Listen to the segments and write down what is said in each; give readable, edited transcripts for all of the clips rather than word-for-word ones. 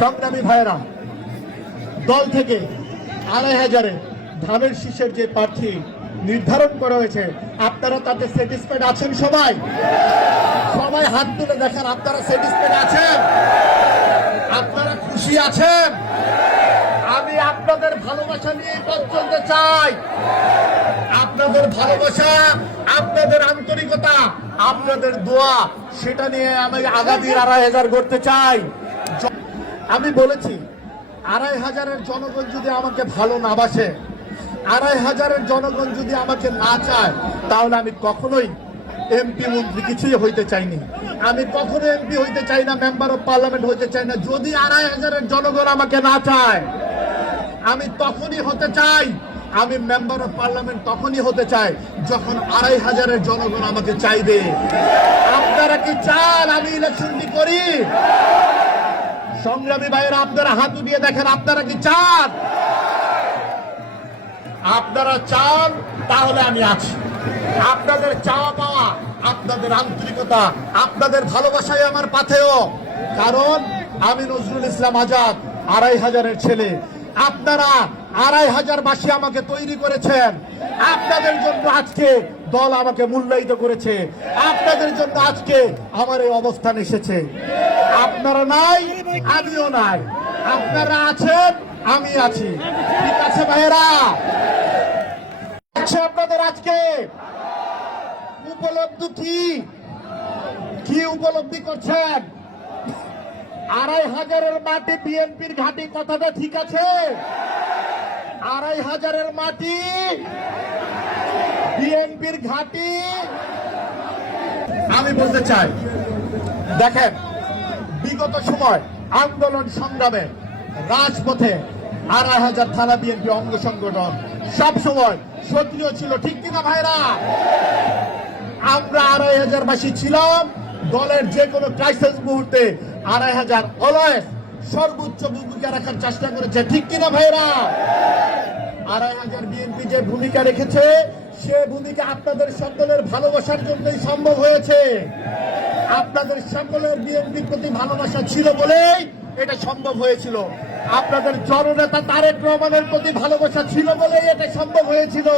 সংগ্রামী ভাইয়েরা, দল থেকে ২৫০০-এ ধানের শীষের যে প্রার্থী নির্ধারণ করা হয়েছে, আপনারা তাতে স্যাটিসফাইড আছেন? সবাই সবাই হাত তুলে দেখেন, আপনারা স্যাটিসফাইড আছেন? আপনারা খুশি আছেন? আমি আপনাদের ভালোবাসা নিয়ে পথ চলতে চাই। আপনাদের ভালোবাসা, আপনাদের আন্তরিকতা, আপনাদের দোয়া, সেটা নিয়ে আমি আগামী ২৫০০ করতে চাই। আমি বলেছি ২৫০০-এর জনগণ যদি আমাকে ভালো না বাসে, ২৫০০-এর জনগণ যদি আমাকে না চায়, তাহলে আমি কখনোই এমপি মন্ত্রী কিছুই হইতে চাইনি। আমি কখনো এমপি হইতে চাই না, মেম্বার অফ পার্লামেন্ট হইতে চাই না। যদি ২৫০০-এর জনগণ আমাকে না চায়, আমি তখনই হতে চাই, আমি মেম্বার অফ পার্লামেন্ট তখনই হতে চাই যখন ২৫০০-এর জনগণ আমাকে চাইবে। আপনারা কি চান আমি ইলেকশনটি করি? সংগ্রামী ভাইয়েরা, আপনারা হাত উঠিয়ে দেখেন, আপনারা কি চান? আপনারা চান, তাহলে আমি আছি। আপনাদের চাওয়া পাওয়া, আপনাদের আন্তরিকতা, আপনাদের ভালোবাসাই আমার পাথেয়। কারণ আমি নজরুল ইসলাম আজাদ ২৫০০-এর ছেলে। আপনারা ২৫০০-বাসী আমাকে তৈরি করেছেন। আপনাদের জন্য আজকে দল আমাকে মূল্যায়িত করেছে। আপনাদের জন্য আজকে আমার এই অবস্থান এসেছে। আপনারা নাই, আমিও নাই। আপনারা আছেন, আমি আছি। ঠিক আছে ভাইয়েরা? আপনাদের আজকে উপলব্ধি কি উপলব্ধি করছেন? ২৫০০-এর মাটি বিএনপির ঘাঁটি, কথাটা ঠিক আছে? ২৫০০-এর মাটি বিএনপির ঘাঁটি। আমি বলতে চাই, দেখেন, বিগত সময় আন্দোলন সংগ্রামে রাজপথে ২৫০০ থানা বিএনপি অঙ্গ সংগঠন সবসময় সক্রিয় ছিল, ঠিক কিনা ভাইরা? আমরা ২৫০০-বাসী ছিলাম। দলের যে কোনো ক্রাইসিস মুহূর্তে ২৫০০ অলওয়েজ সর্বোচ্চ ভূমিকা রাখার চেষ্টা করেছে, ঠিক কিনা ভাইরা? ২৫০০ বিএনপি যে ভূমিকা রেখেছে, সে ভূমিকা আপনাদের সকলের ভালোবাসার জন্যই সম্ভব হয়েছে। আপনাদের সকলের বিএনপির প্রতি ভালোবাসা ছিল বলেই এটা সম্ভব হয়েছিল। আপনাদের জননেতা তারেক রহমানের প্রতি ভালোবাসা ছিল বলেই এটা সম্ভব হয়েছিল।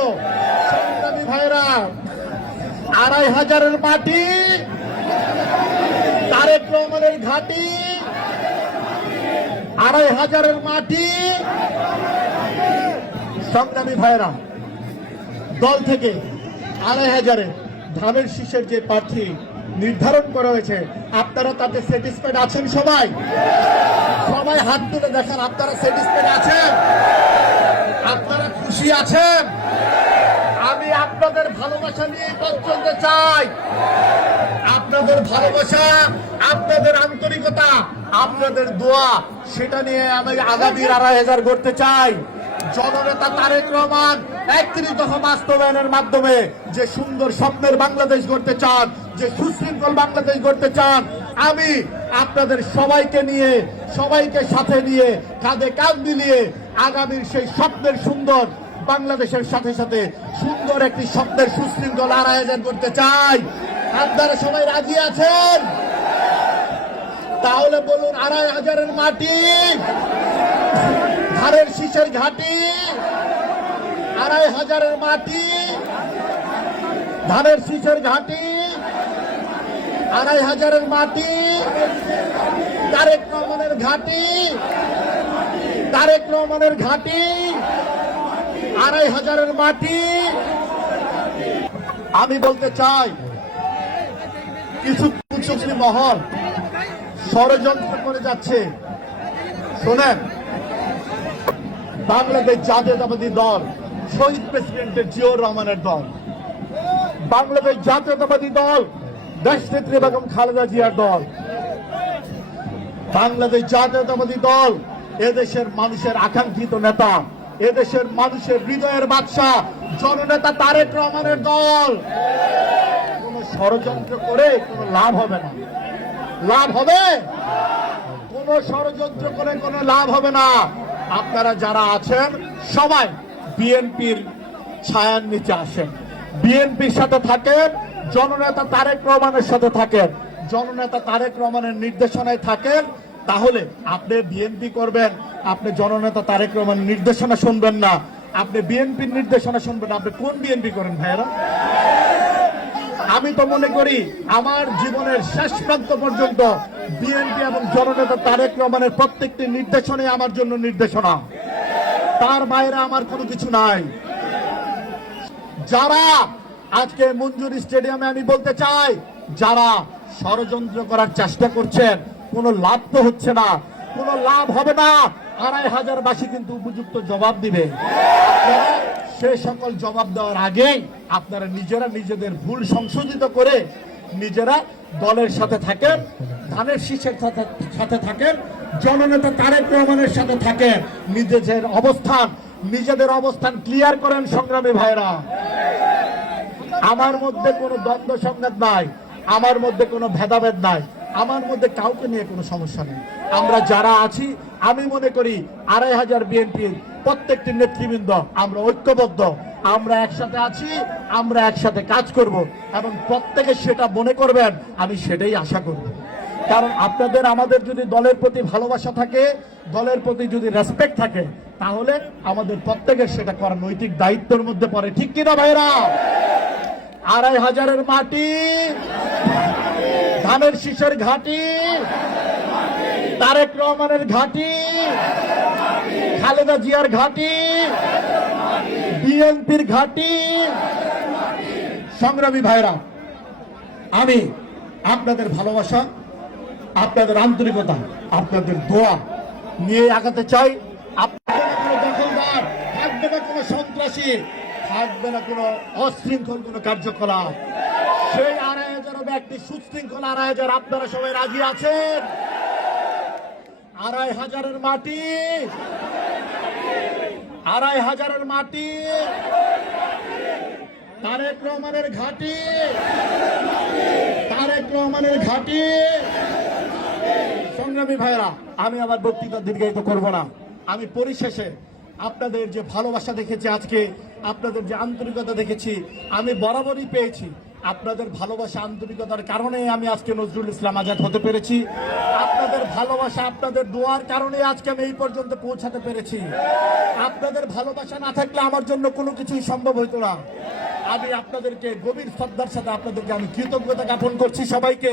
সংগ্রামী ভাইরা, ২৫০০-এর মাটি, তারেক রহমানের ঘাঁটি, ২৫০০-এর মাটি। সংগ্রামী ভাইরা, দল থেকে ২৫০০-এ ধানের শীষের যে প্রার্থী নির্ধারণ করা হয়েছে, আপনারা তাতে স্যাটিসফাইড আছেন? সবাই সবাই হাত তুলে দেখেন, আপনারা স্যাটিসফাইড আছেন? আপনারা খুশি আছেন? আমি আপনাদের ভালোবাসা নিয়ে পথ চলতে চাই। আপনাদের ভালোবাসা, আপনাদের আন্তরিকতা, আপনাদের দোয়া, সেটা নিয়ে আমি আগামী ২৫০০ করতে চাই। জননেতা তারেক রহমান ৩১ দফা বাস্তবায়নের মাধ্যমে যে সুন্দর স্বপ্নের বাংলাদেশ গড়তে চান, যে সুশৃঙ্খল বাংলাদেশ গড়তে চান, আমি আপনাদের সবাইকে নিয়ে, সবাইকে সাথে নিয়ে, কাঁধে কাঁধ মিলিয়ে আগামীর সেই স্বপ্নের সুন্দর বাংলাদেশের সাথে সাথে সুন্দর একটি স্বপ্নের সুশৃঙ্খল ২৫০০ করতে চাই। আপনারা সবাই রাজি আছেন? তাহলে বলুন, ২৫০০-এর মাটি, ধানের শীষের ঘাঁটি, ২৫০০-এর মাটি, ধানের শীষের ঘাঁটি, ২৫০০-এর মাটি, তারেক রহমানের ঘাঁটি, তারেক রহমানের ঘাঁটি, ২৫০০-এর মাটি। আমি বলতে চাই, কিছু কুচক্রী মহল ষড়যন্ত্র করে যাচ্ছে। শোনেন, বাংলাদেশ জাতীয়তাবাদী দল শহীদ প্রেসিডেন্টের জিয়াউর রহমানের দল, বাংলাদেশ জাতীয়তাবাদী দল দেশনেত্রী বেগম খালেদা জিয়ার দল, বাংলাদেশ জাতীয়তাবাদী দল এদেশের মানুষের আকাঙ্ক্ষিত নেতা, এদেশের মানুষের হৃদয়ের বাদশা জননেতা তারেক রহমানের দল। কোন ষড়যন্ত্র করে কোনো লাভ হবে না। লাভ হবে? কোন ষড়যন্ত্র করে কোনো লাভ হবে না। আপনারা যারা আছেন সবাই বিএনপির ছায়ার নিচে আসেন, বিএনপির সাথে থাকেন, জননেতা তারেক রহমানের সাথে থাকেন, জননেতা তারেক রহমানের নির্দেশনায় থাকেন। তাহলে আপনি বিএনপি করবেন, আপনি জননেতা তারেক রহমানের নির্দেশনা শুনবেন না, আপনি বিএনপির নির্দেশনা শুনবেন। আপনি কোন বিএনপি করেন ভাইয়েরা? আমি তো মনে করি আমার জীবনের শেষ প্রান্ত পর্যন্ত বিএনপি এবং জননেতা তারেক রহমানের প্রত্যেকটি নির্দেশনাই আমার জন্য নির্দেশনা, তার বাইরে আমার কোনো কিছু নাই। যারা আজকে মঞ্জুর স্টেডিয়ামে, আমি বলতে চাই, যারা ষড়যন্ত্র করার চেষ্টা করছেন, কোনো লাভ তো হচ্ছে না, কোনো লাভ হবে না। 2500 বাসী কিন্তু উপযুক্ত জবাব দিবে। আপনারা সে সকল জবাব দেওয়ার আগেই আপনারা নিজেরা নিজেদের ভুল সংশোধিত করে নিজেরা দলের সাথে থাকেন, ধানের শীষের সাথে থাকেন, জননেতা তারেক রহমানের সাথে থাকেন, নিজেদের অবস্থান ক্লিয়ার করেন সংগ্রামী ভাইরা। আমার মধ্যে কোনো দ্বন্দ্ব সংঘাত নাই, আমার মধ্যে কোনো ভেদাভেদ নাই, আমার মধ্যে কাউকে নিয়ে কোনো সমস্যা নেই। আমরা যারা আছি, আমি মনে করি 2500 বিএনপির প্রত্যেকটি নেতৃবৃন্দ আমরা ঐক্যবদ্ধ, আমরা একসাথে আছি, আমরা একসাথে কাজ করব এবং প্রত্যেকে সেটা মনে করবেন, আমি সেটাই আশা করব। কারণ আপনাদের আমাদের যদি দলের প্রতি ভালোবাসা থাকে, দলের প্রতি যদি রেসপেক্ট থাকে, তাহলে আমাদের প্রত্যেকের সেটা করার নৈতিক দায়িত্বের মধ্যে পড়ে। ঠিক কিনা ভাইরা? 2500 মাটি, ধানের শীষের ঘাটি, তারেক রহমানের ঘাটি, খালেদা জিয়ার ঘাটি, বিএনপির ঘাটি। সংগ্রামী ভাইরা, আমি আপনাদের ভালোবাসা, আপনাদের আন্তরিকতা, আপনাদের দোয়া নিয়ে আগাতে চাই। আপনাদের কোনো দখলদার থাকবে না, কোনো সন্ত্রাসী থাকবে না, কোনো অশৃঙ্খল কোনো কার্যকলাপ। সেই 2500 ব্যক্তি সুশৃঙ্খল 2500, আপনারা সবাই রাজি আছেন? 2500 মাটি, 2500 মাটি, তারেক রহমানের ঘাটি, তারেক রহমানের ঘাটি। সংগ্রামী ভাইরা, আমি আমার বক্তৃতা দীর্ঘায়িত করব না। আমি পরিশেষে আপনাদের যে ভালোবাসা দেখেছি, আজকে আপনাদের যে আন্তরিকতা দেখেছি, আমি বরাবরই পেয়েছি। আপনাদের ভালোবাসা, আন্তরিকতার কারণে আমি আজকে নজরুল ইসলাম আজাদ হতে পেরেছি। আপনাদের ভালোবাসা, আপনাদের দোয়ার কারণে আজকে আমি এই পর্যন্ত পৌঁছাতে পেরেছি। আপনাদের ভালোবাসা না থাকলে আমার জন্য কোনো কিছুই সম্ভব হইতো না। আমি আপনাদেরকে গভীর শ্রদ্ধার সাথে আপনাদেরকে আমি কৃতজ্ঞতা জ্ঞাপন করছি সবাইকে।